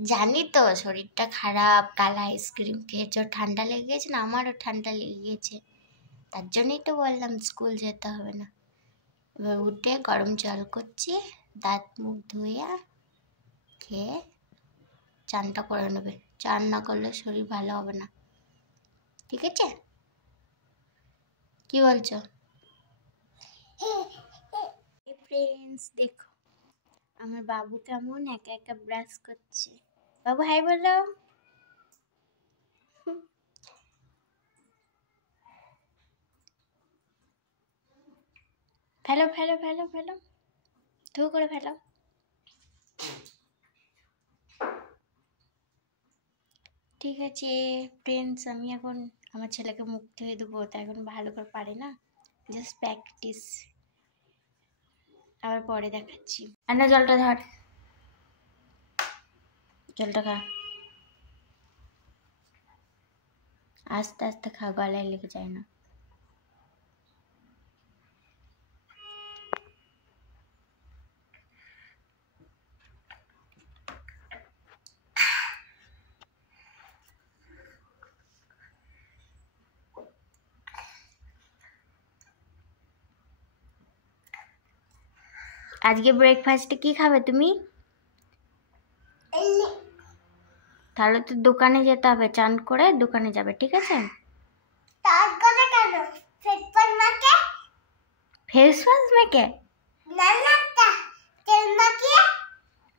জানি তো শরীরটা খারাপ, কাল আইসক্রিম খেয়েছো, ঠান্ডা লেগে গেছে না? আমারও ঠান্ডা লেগে গেছে, তার জন্যই তো বললাম স্কুল যেতে হবে না। এবার উঠে গরম জল করছি, দাঁত মুখ ধুয়ে খেয়ে চানটা করে নেবে। চান না করলে শরীর ভালো হবে না, ঠিক আছে? কি বলছো? ফ্রেন্ডস দেখো আমার বাবু কেমন একা একা ব্রাশ করছে। বাবু হাই বলো। ফেলো ফেলো ফেলো ফেলো, ধু করে ফেলো। ঠিক আছে ফ্রেন্ডস, আমি এখন আমার ছেলেকে মুখ ধুয়ে দেবো, তাই এখন ভালো করে পারে না, জাস্ট প্র্যাকটিস, আবার পরে দেখাচ্ছি। আর না জলটা ধর, জলটা খা, আস্তে আস্তে খা, গলায় লেগে যায় না। আজকে ব্রেকফাস্টে কি খাবে তুমি? তাহলে তো দোকানে যেতে হবে, চান করে দোকানে যাবে, ঠিক আছে? ফেস ওয়াশ মেখে?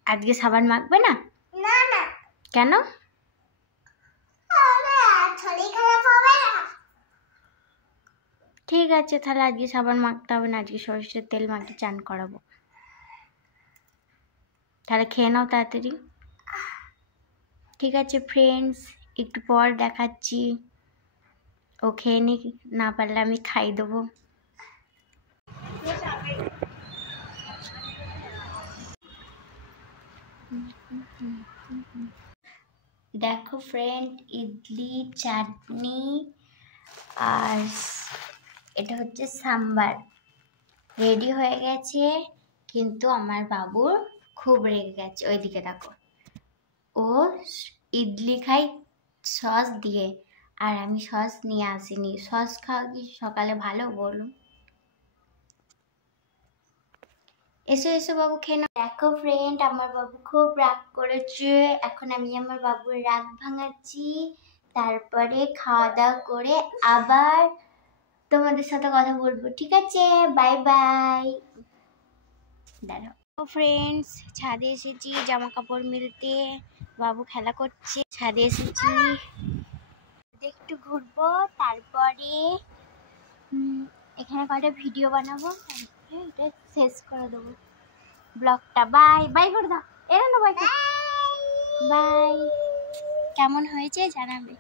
আজকে সাবান মাখবে না? কেন? ঠিক আছে তাহলে আজকে সাবান মাখতে হবে না, আজকে সরষের তেল মাখিয়ে চান করাবো। তাহলে খেয়ে নাও তাড়াতাড়ি। ঠিক আছে ফ্রেন্ডস, একটু পর দেখাচ্ছি। ও খেয়ে নি, না পারলে আমি খাই দেবো। দেখো ফ্রেন্ড, ইডলি, চাটনি আর এটা হচ্ছে সাম্বার রেডি হয়ে গেছে, কিন্তু আমার বাবুর খুব রেগে গেছে। ওইদিকে দেখো, ও ইডলি খাই সস দিয়ে, আর আমি সস নিয়ে আসিনি। সস খাওয়া কি সকালে ভালো বলুন? এসো এসো বাবু খেয়ে নাও। দেখো ফ্রেন্ড, আমার বাবু খুব রাগ করেছে, এখন আমি আমার বাবুর রাগ ভাঙাচ্ছি, তারপরে খাওয়া দাওয়া করে আবার তোমাদের সাথে কথা বলবো, ঠিক আছে? Bye bye. দাঁড়াও ফ্রেন্ডস, ছাদে এসেছি জামা কাপড় মিলতে, বাবু খেলা করছে, ছাদে এসেছি একটু ঘুরবো, তারপরে এখানে কয়টা ভিডিও বানাবো, এটা শেষ করে দেবো ব্লগটা। বাই বাই করে দাও, এরা না বাই বাই। কেমন হয়েছে জানাবে।